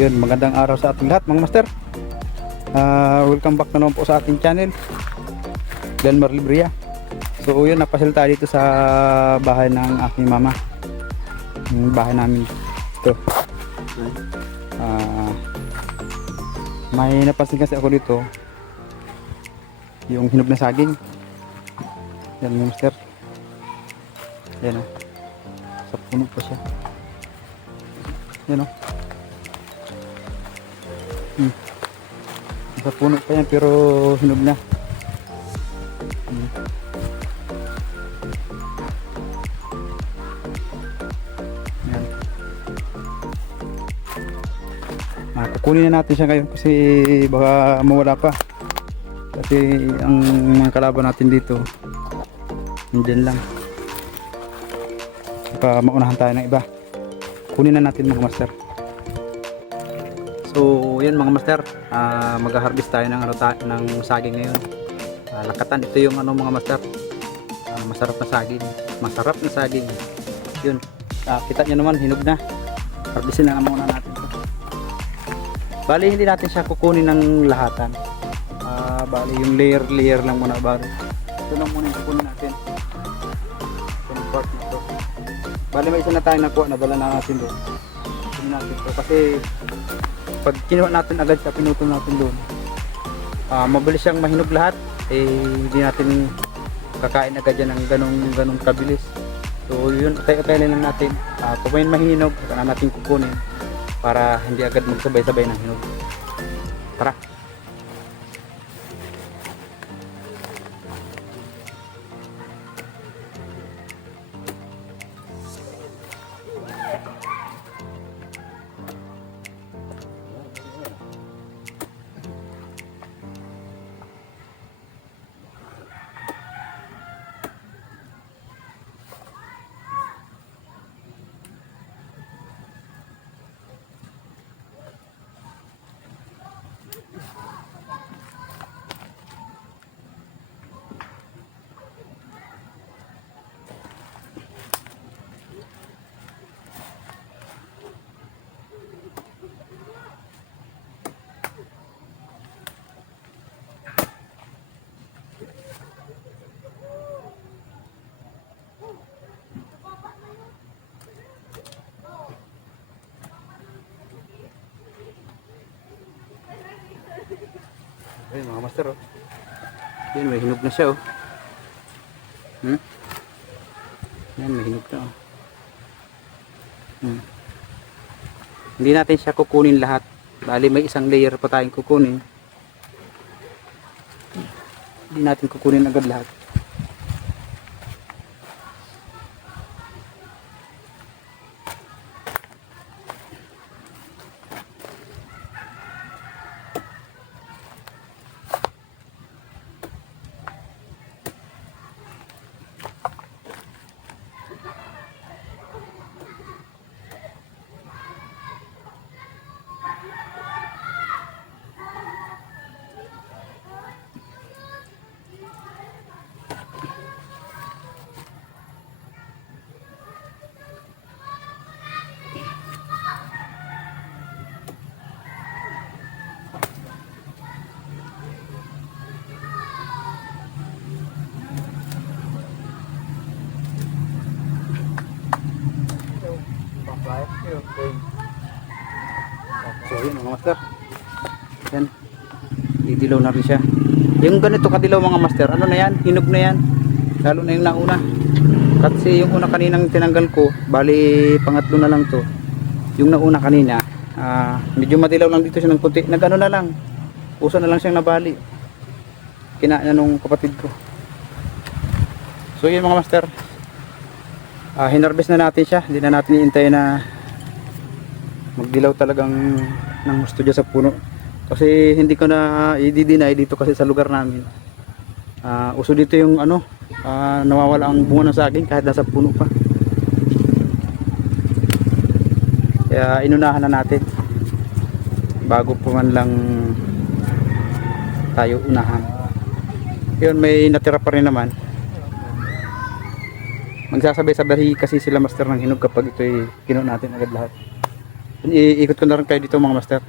Yun, magandang araw sa ating lahat mga master. Welcome back na naman po sa ating channel, Delmar Libria. So yun, napasyal tayo dito sa bahay ng aking mama. Yung bahay namin ito. May napansin kasi ako dito, yung hinog na saging. Yan mga master. Yan o, sa puno pa siya. Yan o, sa puno pa yan pero hinog na. Yan. Kukunin na natin siya ngayon kasi baka mawala pa, kasi ang mga kalaban natin dito nandiyan lang, baka maunahan tayo ng iba. Kunin na natin mga master. So yan mga master, mag-harvest tayo ng, ng saging ngayon. Lakatan, ito yung mga master, masarap na saging, yun. Kita nyo naman, hinog na. Harvestin na muna natin ito. Bali hindi natin siya kukunin ng lahatan, bali yung layer lang muna. Bali ito lang muna yung kukunin natin, itong part na ito. Bali may isa na tayong nakuha na dala na natin doon. Kunin natin ito kasi pag kinuha natin agad siya, pinutol natin doon, mabilis siyang mahinog lahat. Hindi natin kakain agad yan ng ganong kabilis. So yun, atay-atay lang natin. Pag may mahinog, saka natin kukunin para hindi agad magsabay-sabay ng hinog. Tara! Ay mga master, oh. Yan, may hinog na siya, oh. Yan, may hinog na, oh. Hindi natin siya kukunin lahat, bali may isang layer pa tayong kukunin. Hindi natin kukunin agad lahat. So yun mga master, yan, dumidilaw na rin siya. Yung ganito kadilaw mga master, ano na yan, hinog na yan, lalo na yung nauna. Kasi yung una kaninang tinanggal ko, bali pangatlo na lang to. Yung nauna kanina, medyo madilaw lang dito siya ng puti, nagano na lang, uso na lang siyang nabali, kinain nung kapatid ko. So yun mga master, hinarvest na natin siya, hindi na natin iintay na magdilaw talagang ng gusto dyan sa puno. Kasi hindi ko na i-deny dito kasi sa lugar namin. Uso dito yung ano, nawawala ang bunga ng saging kahit nasa puno pa. Kaya inunahan na natin bago pa man lang tayo unahan. Yun, may natira pa rin naman. Magsasabay-sabay kasi sila master ng hinog kapag ito'y kinuha natin agad lahat. Iikot ko na rin kayo dito mga master.